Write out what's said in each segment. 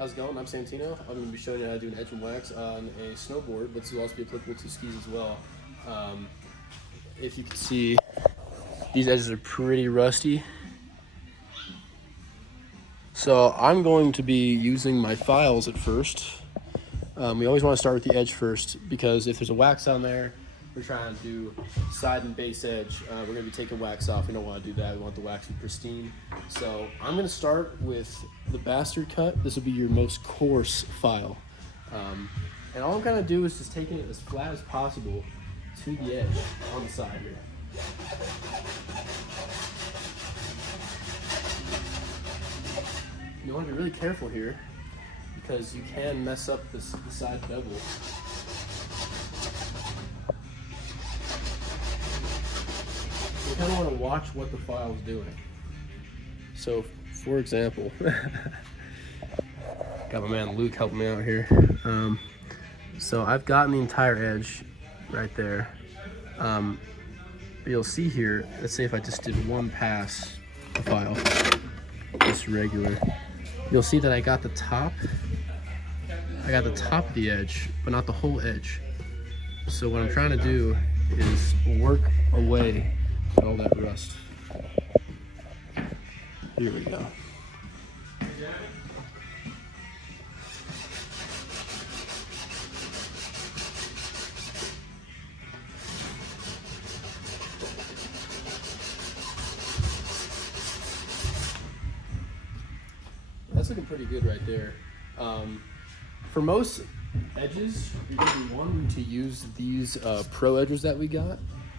How's it going? I'm Santino. I'm going to be showing you how to do an edge and wax on a snowboard, but this will also be applicable to skis as well. If you can see, these edges are pretty rusty. So I'm going to be using my files at first. We always want to start with the edge first, because if there's a wax on there, we're trying to do side and base edge. We're going to be taking wax off. We don't want to do that. We want the wax to be pristine. So I'm going to start with the bastard cut. This will be your most coarse file. And all I'm going to do is just taking it as flat as possible to the edge on the side here. You want to be really careful here, because you can mess up the side bevel. You kind of want to watch what the file is doing. So, for example, got my man Luke helping me out here. So I've gotten the entire edge right there. But you'll see here, let's say if I just did one pass the file, just regular, you'll see that I got the top of the edge, but not the whole edge. So what I'm trying to do is work away at all that rust. Here we go. That's looking pretty good right there. For most edges, you're going to be wanting to use these pro edgers that we got.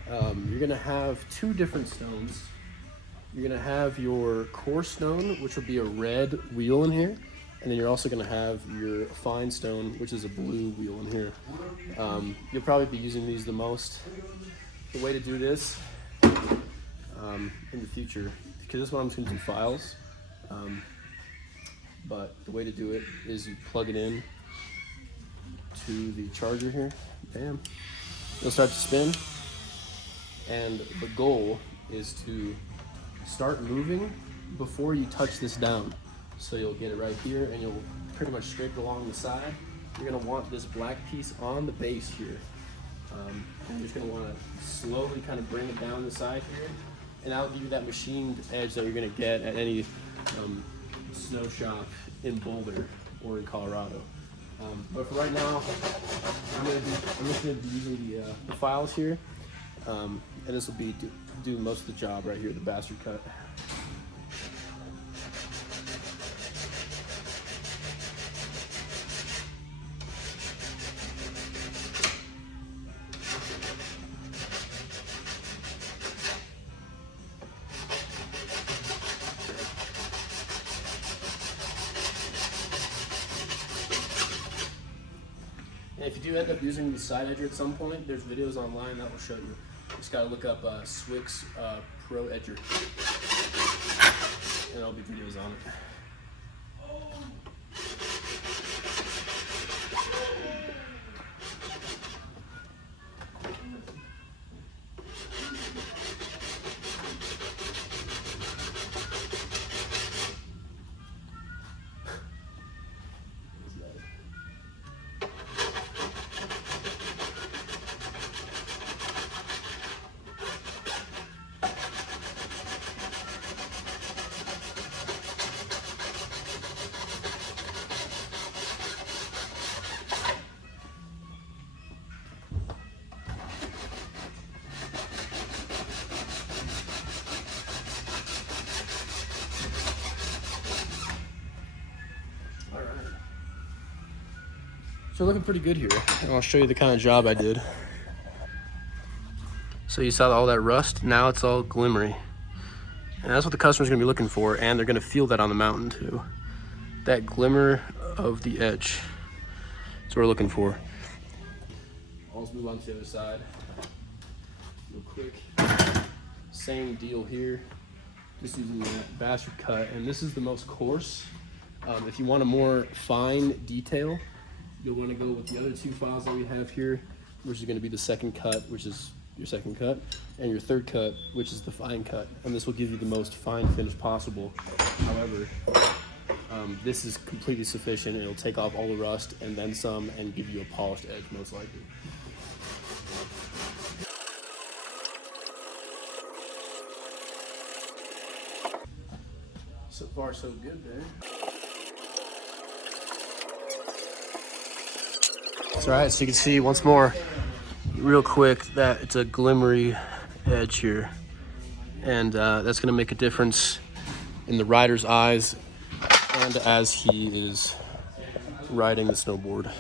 You're going to have two different stones. You're going to have your coarse stone, which will be a red wheel in here, and then you're also going to have your fine stone, which is a blue wheel in here. You'll probably be using these the most. The way to do this in the future, because this one I'm just going to do files, but the way to do it is you plug it in to the charger here. Bam. It'll start to spin, and the goal is to start moving before you touch this down. So you'll get it right here, and you'll pretty much scrape it along the side. You're going to want this black piece on the base here. And you're just going to want to slowly kind of bring it down the side here, and that'll give you that machined edge that you're going to get at any snow shop in Boulder or in Colorado. But for right now, I'm just going to be using the files here, and this will be do most of the job right here, the bastard cut. And if you do end up using the side edger at some point, there's videos online that will show you. Just gotta look up Swick's Pro Edger, and there'll be videos on it. So we're looking pretty good here, and I'll show you the kind of job I did. So you saw all that rust, now it's all glimmery. And that's what the customer's gonna be looking for, and they're gonna feel that on the mountain too. That glimmer of the edge. That's what we're looking for. I'll just move on to the other side real quick. Same deal here, just using that bastard cut, and this is the most coarse. If you want a more fine detail, you'll want to go with the other two files that we have here, which is going to be the second cut, which is your second cut, and your third cut, which is the fine cut. And this will give you the most fine finish possible. However, This is completely sufficient. It'll take off all the rust and then some and give you a polished edge most likely. So far so good there. It's all right, so you can see once more, real quick, that it's a glimmery edge here. And that's gonna make a difference in the rider's eyes and as he is riding the snowboard.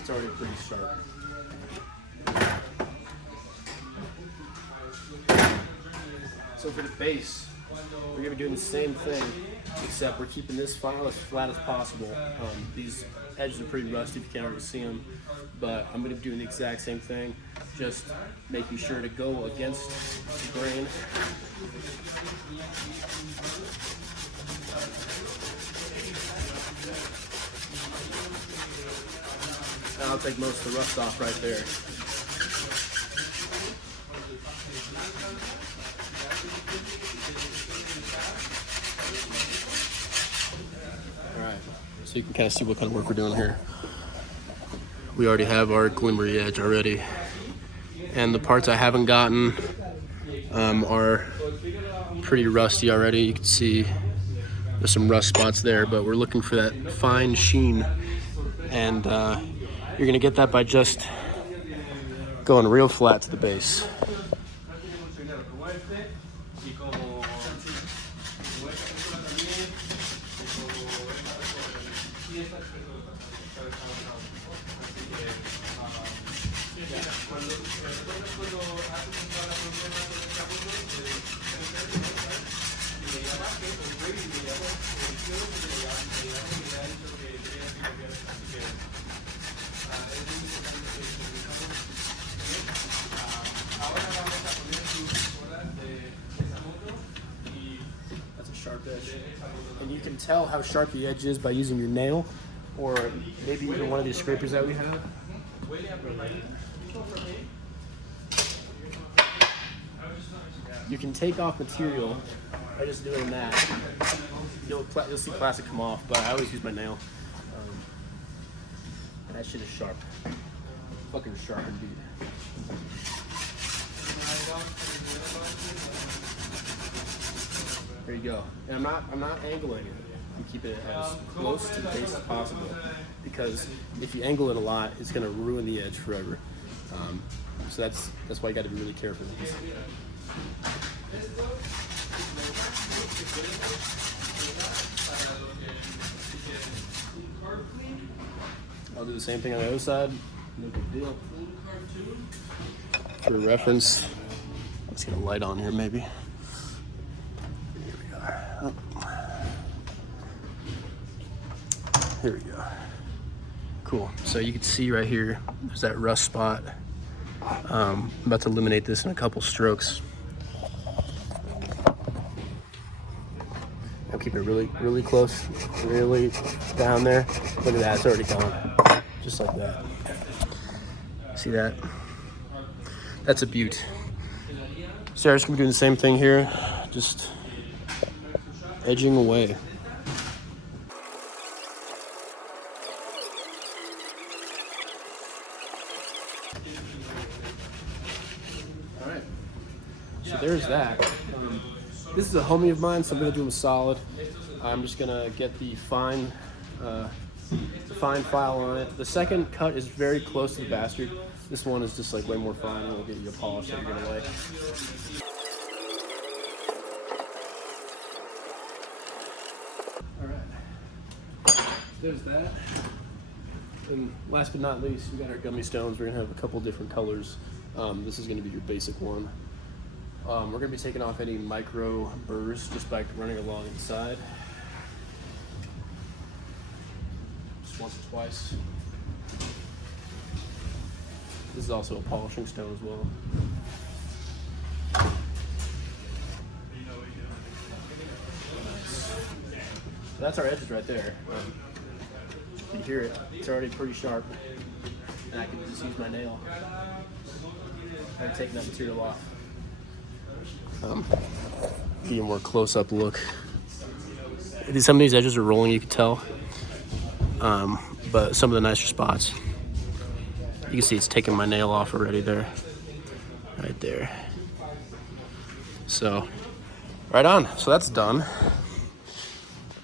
It's already pretty sharp. So for the base, we're gonna be doing the same thing, except we're keeping this file as flat as possible. These edges are pretty rusty if you can't already see them, but I'm gonna be doing the exact same thing, just making sure to go against the grain. And I'll take most of the rust off right there. Alright, so you can kind of see what kind of work we're doing here. We already have our glimmery edge already. And the parts I haven't gotten are pretty rusty already. You can see there's some rust spots there, but we're looking for that fine sheen. And you're gonna get that by just going real flat to the base. That's a sharp edge. And you can tell how sharp the edge is by using your nail, or maybe even one of these scrapers that we have. You can take off material by just doing that. You'll see plastic come off, but I always use my nail. And that shit is sharp. Fucking sharp indeed. There you go. And I'm not angling it. I'm keeping it as close to the base as possible, because if you angle it a lot, it's gonna ruin the edge forever. So that's why you got to be really careful with this. I'll do the same thing on the other side. No big deal. For reference, let's get a light on here maybe. Here we are. Oh. Here we go. Cool. So you can see right here, there's that rust spot. I'm about to eliminate this in a couple strokes. I'm keeping it really, really close, really down there. Look at that, it's already gone. Just like that. See that? That's a beaut. Sarah's gonna be doing the same thing here, just edging away. All right, so there's that. This is a homie of mine, so I'm gonna do him solid. I'm just gonna get the fine file on it. The second cut is very close to the bastard. This one is just like way more fine, and it'll get you a polish that you're gonna like. All right, so there's that. And last but not least, we got our gummy stones. We're gonna have a couple different colors. This is gonna be your basic one. We're gonna be taking off any micro burrs just by running along inside. Just once or twice. This is also a polishing stone as well. So that's our edges right there. You can hear it. It's already pretty sharp. And I can just use my nail. I'm taking that material off. Give you a more close-up look. Some of these edges are rolling, you can tell. But some of the nicer spots, you can see it's taking my nail off already there. Right there. So, right on. So that's done.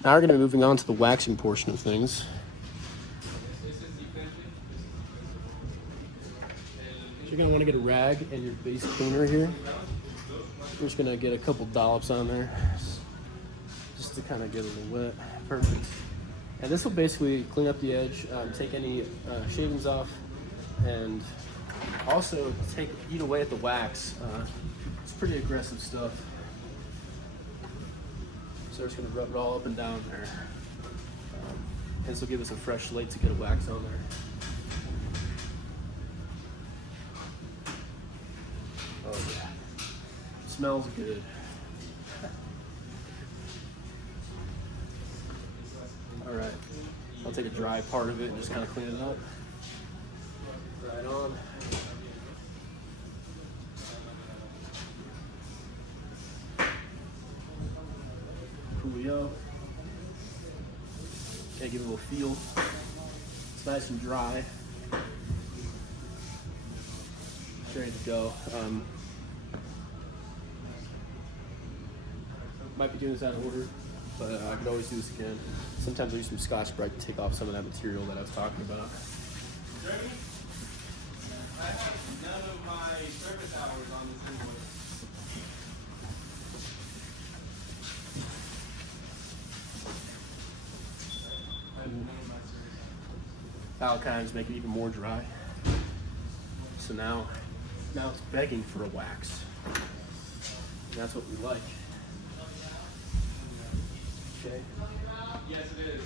Now we're gonna be moving on to the waxing portion of things. You're gonna wanna get a rag and your base cleaner here. We're just gonna get a couple dollops on there just to kind of get it a little wet. Perfect. And this will basically clean up the edge, take any shavings off, and also eat away at the wax. It's pretty aggressive stuff. So we're just gonna rub it all up and down there. And this will give us a fresh slate to get a wax on there. Oh yeah, smells good. All right, I'll take a dry part of it and just kind of clean it up. Right on. Coolio. Okay, give it a little feel. It's nice and dry. It's ready to go. Might be doing this out of order, but I could always do this again. Sometimes I use some Scotch-Brite to take off some of that material that I was talking about. I have none of my service hours on this invoice. Alkynes make it even more dry. So now it's begging for a wax. And that's what we like. Okay. Yes, it is.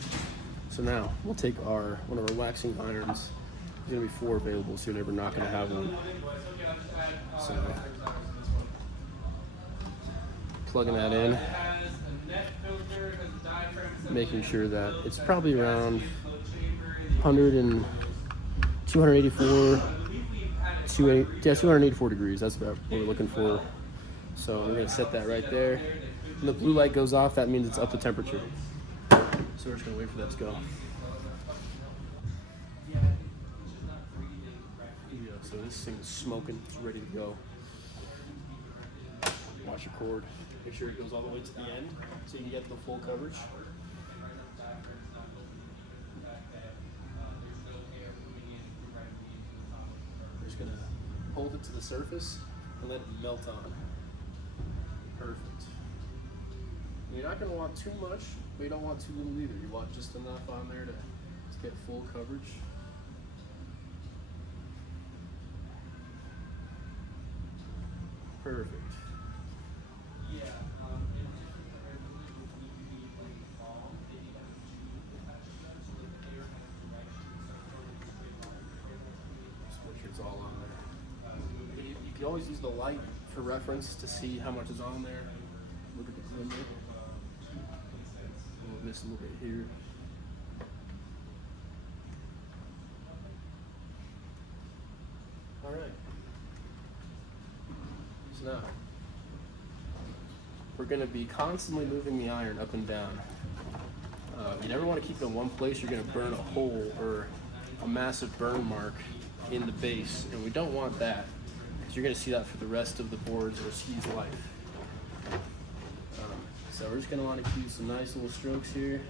So now we'll take one of our waxing irons. There's gonna be 4 available, so you're never not gonna have one. So plugging that in, making sure that it's probably around 284 degrees. That's about what we're looking for. So we're gonna set that right there. When the blue light goes off, that means it's up to temperature. So we're just gonna wait for that to go. Yeah, so this thing's smoking, it's ready to go. Watch your cord. Make sure it goes all the way to the end so you can get the full coverage. We're just gonna hold it to the surface and let it melt on. Perfect. And you're not gonna want too much, but you don't want too little either. You want just enough on there to get full coverage. Perfect. Just make sure it's all on there. You can always use the light for reference to see how much is on there. Look at the glimmer. We'll miss a little bit here. All right. So now, we're going to be constantly moving the iron up and down. You never want to keep it in one place. You're going to burn a hole or a massive burn mark in the base, and we don't want that because you're going to see that for the rest of the board's or ski's life. So we're just going to want to keep some nice little strokes here.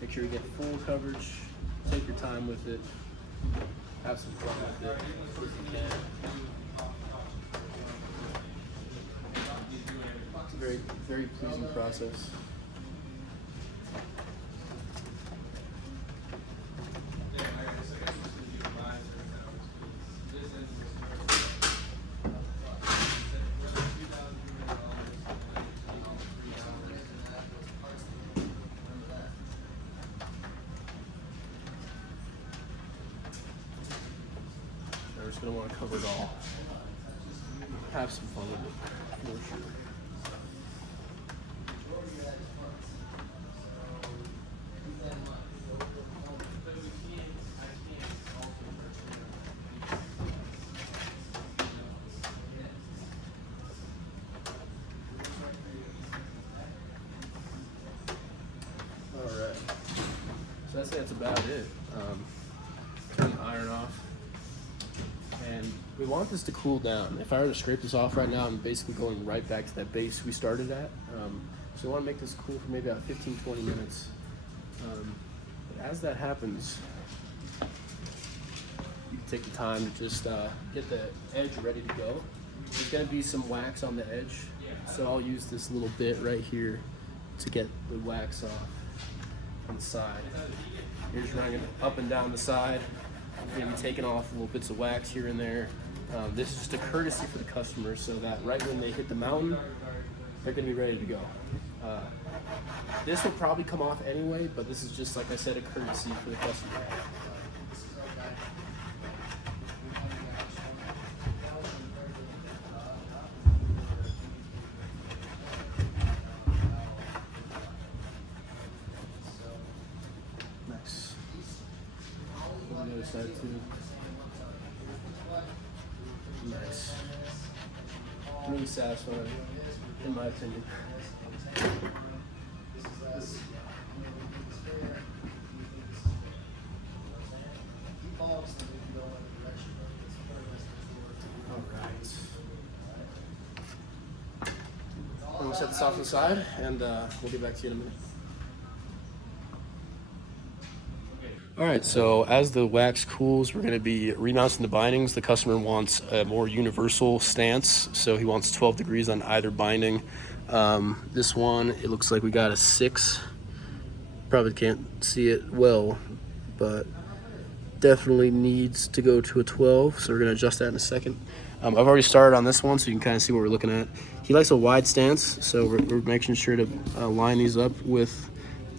Make sure you get full coverage. Take your time with it. Have some fun with it if you can. It's a very, very pleasing process. We're just going to want to cover it all. Have some fun with it, for sure. So that's about it. Turn the iron off. And we want this to cool down. If I were to scrape this off right now, I'm basically going right back to that base we started at. So I want to make this cool for maybe about 15-20 minutes. But as that happens, you can take the time to just get the edge ready to go. There's going to be some wax on the edge, so I'll use this little bit right here to get the wax off on the side. You're just running it up and down the side, maybe taking off little bits of wax here and there. This is just a courtesy for the customer so that right when they hit the mountain, they're going to be ready to go. This will probably come off anyway, but this is just, like I said, a courtesy for the customer. Nice. On the other side too. Nice. Really satisfying, in my opinion. Alright. I'm gonna set this off to the side and we'll get back to you in a minute. Alright, so as the wax cools, we're going to be remounting the bindings. The customer wants a more universal stance, so he wants 12 degrees on either binding. This one, it looks like we got a 6. Probably can't see it well, but definitely needs to go to a 12, so we're going to adjust that in a second. I've already started on this one, so you can kind of see what we're looking at. He likes a wide stance, so we're making sure to line these up with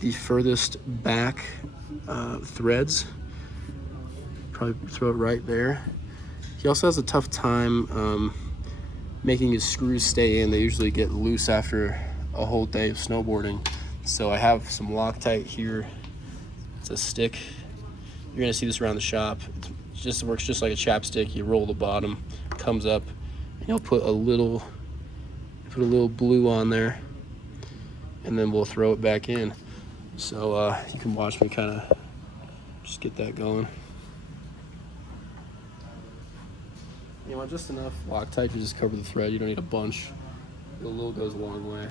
the furthest back threads. Probably throw it right there. He also has a tough time making his screws stay in. They usually get loose after a whole day of snowboarding. So I have some Loctite here. It's a stick. You're gonna see this around the shop. It works just like a chapstick. You roll the bottom, comes up, and you'll put a little blue on there, and then we'll throw it back in. So you can watch me kind of just get that going. You want just enough Loctite to just cover the thread. You don't need a bunch. A little goes a long way.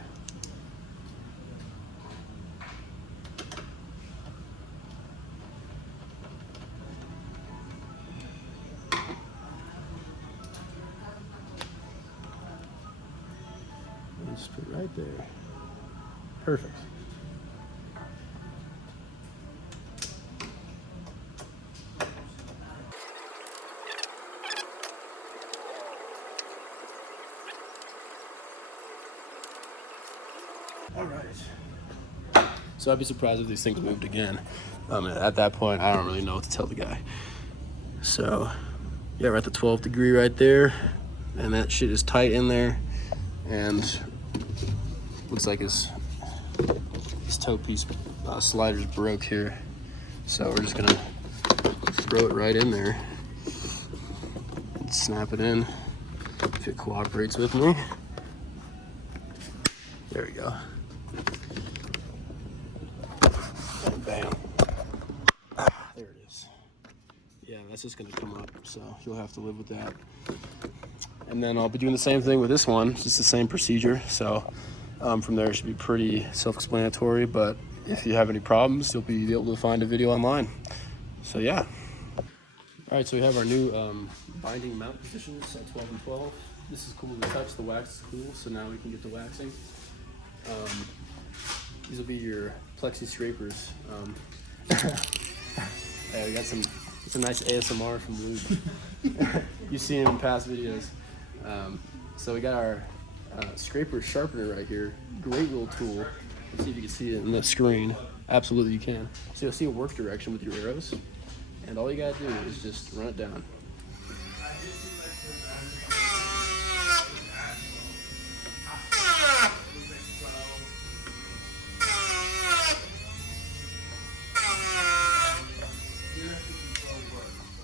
Just put it right there. Perfect. All right. So I'd be surprised if these things moved again. At that point, I don't really know what to tell the guy. So yeah, we're at the 12 degree right there, and that shit is tight in there, and looks like his toe piece slider's broke here. So we're just gonna throw it right in there and snap it in if it cooperates with me. There we go. Bam. There it is. Yeah, that's just gonna come up, so you'll have to live with that. And then I'll be doing the same thing with this one, just the same procedure. So from there it should be pretty self-explanatory, but if you have any problems, you'll be able to find a video online. So yeah. All right, so we have our new binding mount positions at 12 and 12. This is cool to touch, the wax is cool, so now we can get to waxing. These will be your plexi scrapers. Yeah, we got some nice ASMR from Luke. You've seen him in past videos. So we got our scraper sharpener right here. Great little tool. Let's see if you can see it in the screen. Absolutely you can. So you'll see a work direction with your arrows, and all you gotta do is just run it down.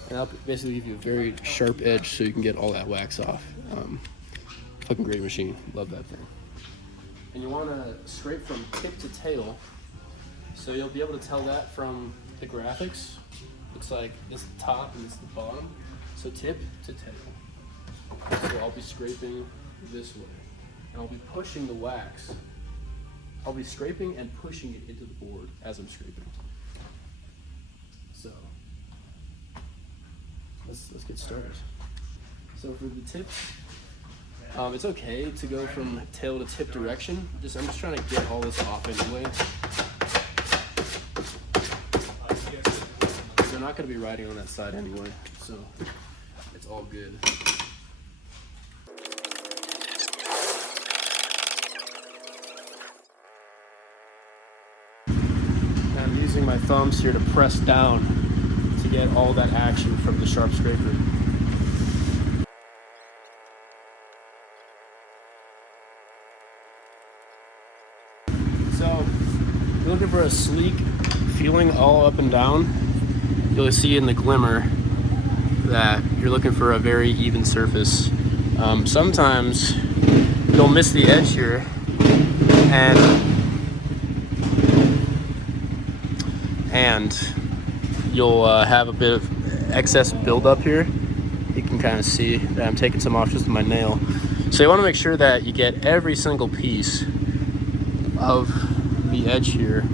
And that'll basically give you a very sharp edge so you can get all that wax off. Fucking great machine. Love that thing. And you want to scrape from tip to tail, so you'll be able to tell that from the graphics, looks like this is the top and this is the bottom. So tip to tail. So I'll be scraping this way. And I'll be pushing the wax. I'll be scraping and pushing it into the board as I'm scraping. So let's get started. So for the tips, it's okay to go from tail to tip direction. I'm just trying to get all this off anyway. They're not going to be riding on that side anyway, so it's all good. I'm using my thumbs here to press down to get all that action from the sharp scraper. So, if you're looking for a sleek feeling all up and down, you'll see in the glimmer that you're looking for a very even surface. Sometimes you'll miss the edge here, and you'll have a bit of excess buildup here. You can kind of see that I'm taking some off just with my nail. So you want to make sure that you get every single piece of the edge here.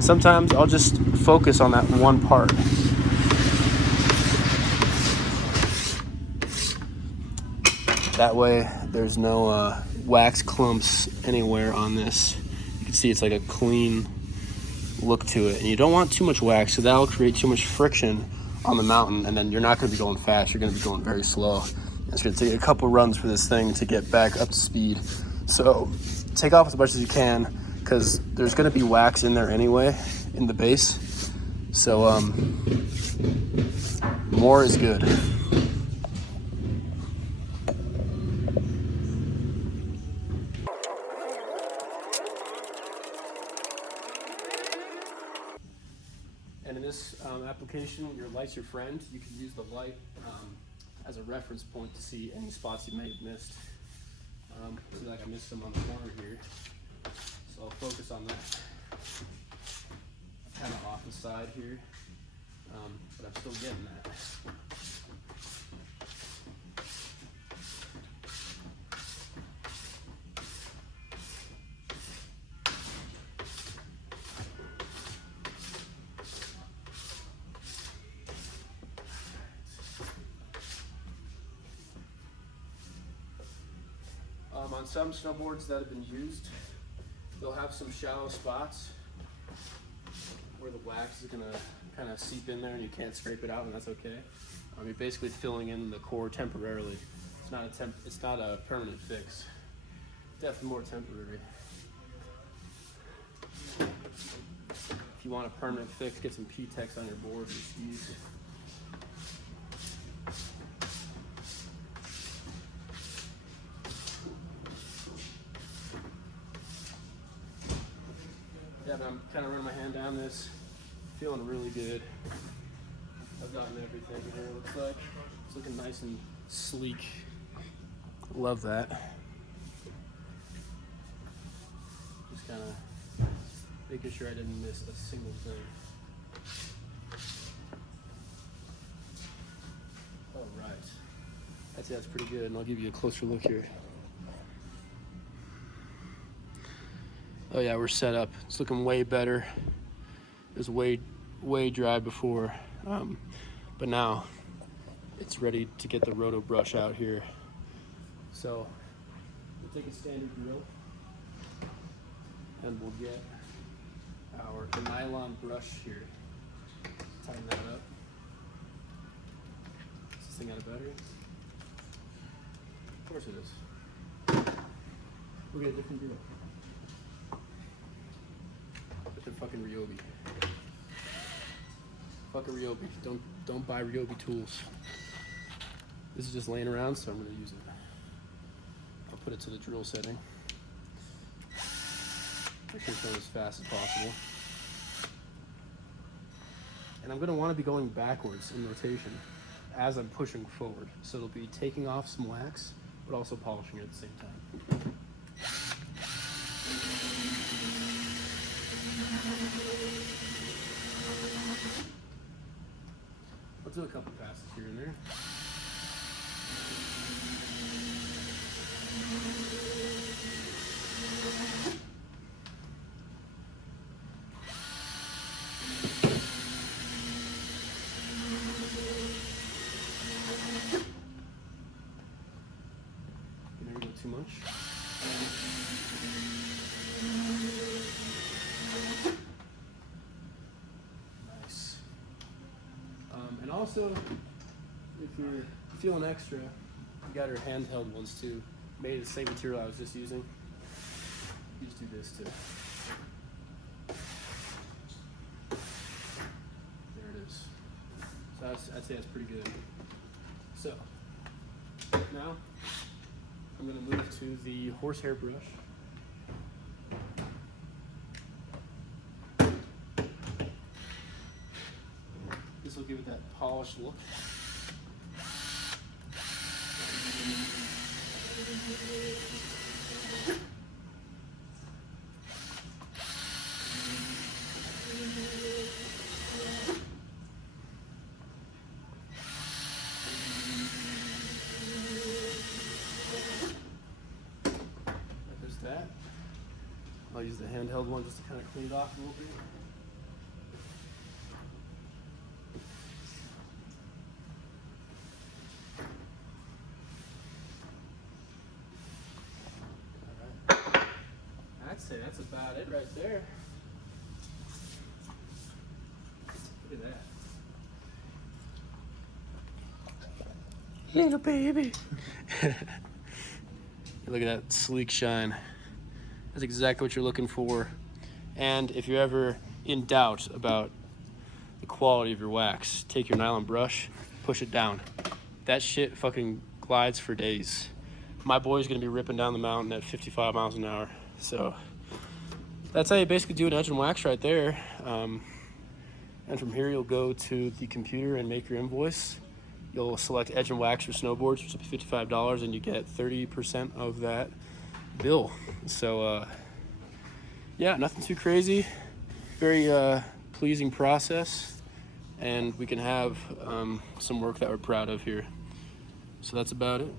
Sometimes I'll just focus on that one part. That way there's no wax clumps anywhere on this. You can see it's like a clean look to it. And you don't want too much wax, so that'll create too much friction on the mountain, and then you're not going to be going fast, you're going to be going very slow. It's going to take a couple runs for this thing to get back up to speed. So take off as much as you can, because there's going to be wax in there anyway in the base. So more is good. And in this application, your light's your friend. You can use the light as a reference point to see any spots you may have missed. See, like I missed some on the corner here, so I'll focus on that. Kind of off the side here, but I'm still getting that. On some snowboards that have been used, they'll have some shallow spots where the wax is gonna kind of seep in there and you can't scrape it out, and that's okay. You're basically filling in the core temporarily. It's not a permanent fix. Definitely more temporary. If you want a permanent fix, get some P-Tex on your board or skis. Yeah, but I'm kind of running my hand down this, feeling really good. I've gotten everything here, it looks like. It's looking nice and sleek. Love that. Just kind of making sure I didn't miss a single thing. All right. I'd say that's pretty good, and I'll give you a closer look here. Oh yeah, we're set up. It's looking way better. It was way dry before, but now it's ready to get the roto brush out here. So we'll take a standard drill and we'll get our nylon brush here. Tighten that up. Is this thing out of battery? Of course it is. We'll get a different drill. Fucking Ryobi. Fucking Ryobi. Don't buy Ryobi tools. This is just laying around, so I'm gonna use it. I'll put it to the drill setting. Make sure it's going as fast as possible. And I'm gonna want to be going backwards in rotation as I'm pushing forward. So it'll be taking off some wax, but also polishing it at the same time. do a couple passes here and there. Maybe go too much. Nice. And also, if you're feeling extra, you got our handheld ones too. Made of the same material I was just using. You just do this too. There it is. So I'd say that's pretty good. So now I'm going to move to the horsehair brush. This will give it that polished look. There's that. I'll use the handheld one just to kind of clean it off a little bit. I'd say that's about it right there. Look at that. Little baby. Look at that sleek shine. That's exactly what you're looking for. And if you're ever in doubt about the quality of your wax, take your nylon brush, push it down. That shit fucking glides for days. My boy's gonna be ripping down the mountain at 55 miles an hour. So that's how you basically do an edge and wax right there. And from here, you'll go to the computer and make your invoice. You'll select edge and wax for snowboards, which will be $55, and you get 30% of that bill. So yeah, nothing too crazy. Very pleasing process, and we can have some work that we're proud of here. So that's about it.